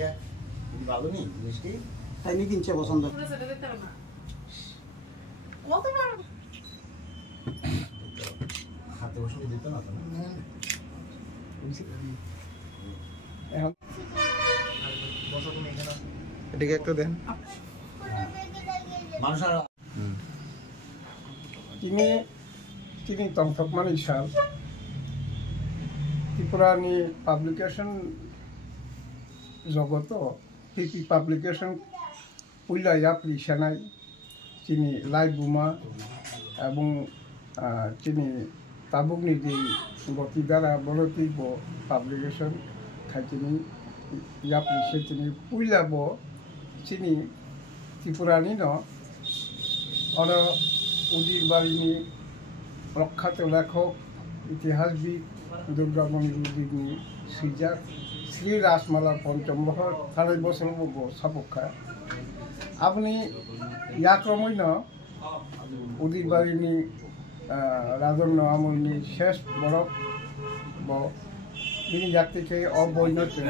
এটা ভালো নি মিষ্টি তাই নি কিনছে পছন্দ হাতে বসে দিত না তো এদিকে একটু দেন মানুষ আর তিনি তংথকমান ইসাল ত্রিপুরানি পাবলিকেশন জগত পিপি পাবলিকেশন পুইলা ইয়াপ্রি সেনাই তিনি লাইভ বুমা এবং তিনি তাবুকনি যে গতি দ্বারা বলতিব পাবলিকেশন খাইতিনি ইয়াপ্রি সে তিনি পুইলাব তিনি ত্রিপুরানি ন অন উদির বাড়িনি প্রখ্যাত লেখক ইতিহাসবিদ দুর্গামণি উদিনী শ্রীজাত শ্রী রাসমালা পঞ্চম বহর 2.5 বছর সাপক্ষা আপনি ইয়াক্রমই ন উদির বাড়িনি রাজন্য আমলনি শেষ বরফ তিনি যাত্রীকে অবৈনতে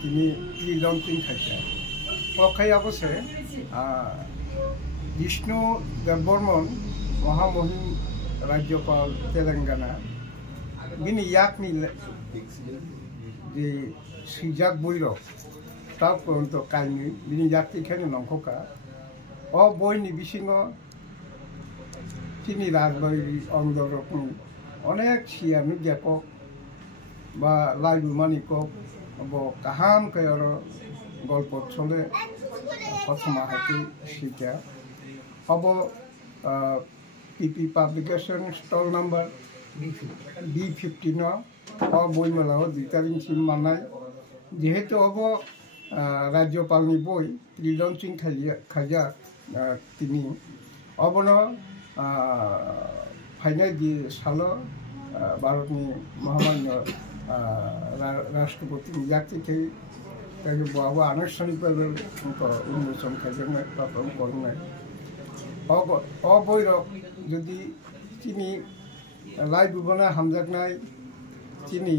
তিনি লঞ্চিং খাইছে পক্ষাই অবশ্যই বিষ্ণু দেববর্মন মহামহিম রাজ্যপাল তেলেঙ্গানা বিনি ইয়াকনি যে শ্রীজাত বৈরব তা পর্যন্ত কাহিনী বিনি যাত্রীখানে নঙ্কা বইনি বিসিং তিনি রাজবাড়ির অন্দরকম অনেক সিয়ামি জ্ঞাপক বা লাইবু মানিকক কাহাম কায়র গল্প চলে প্রথমা হাতে শিখা হব পিপি পাবলিকেশন স্টল নাম্বার B15 বইমেলাও 2 তারিখसिम মানায় যেহেতু হব রাজ্যপালনি বই লঞ্চিং খাইয়া তিনি অবন ফাইনাল দিয়ে সাল ভারतनि মহামান্য রাষ্ট্রপতি যাত্রীকে তাকে বাবা আনুষ্ঠানিকভাবে উন্মোচন খাইজনায় বা করনায় অবৈরব যদি তিনি লাই বুবনা হামজাকনাय তিনি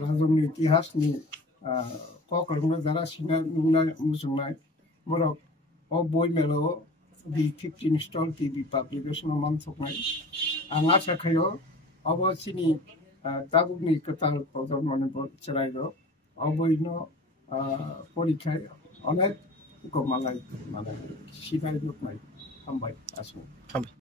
রাজনীতি ইতিহাসনি ককলংना যারা সিনা নুনাय मुसुंनाय बरक बय मेलाव B15 स्टल टीवी पाब्लिकेशन मानसकनाय आं आशा खायो अब सिनी ताबुकनि कताल प्रजन्मनि चलाइरो अबैनो परीक्षाय अनेक गमालाय माने सिनाय लुकनाय हामबाय आसु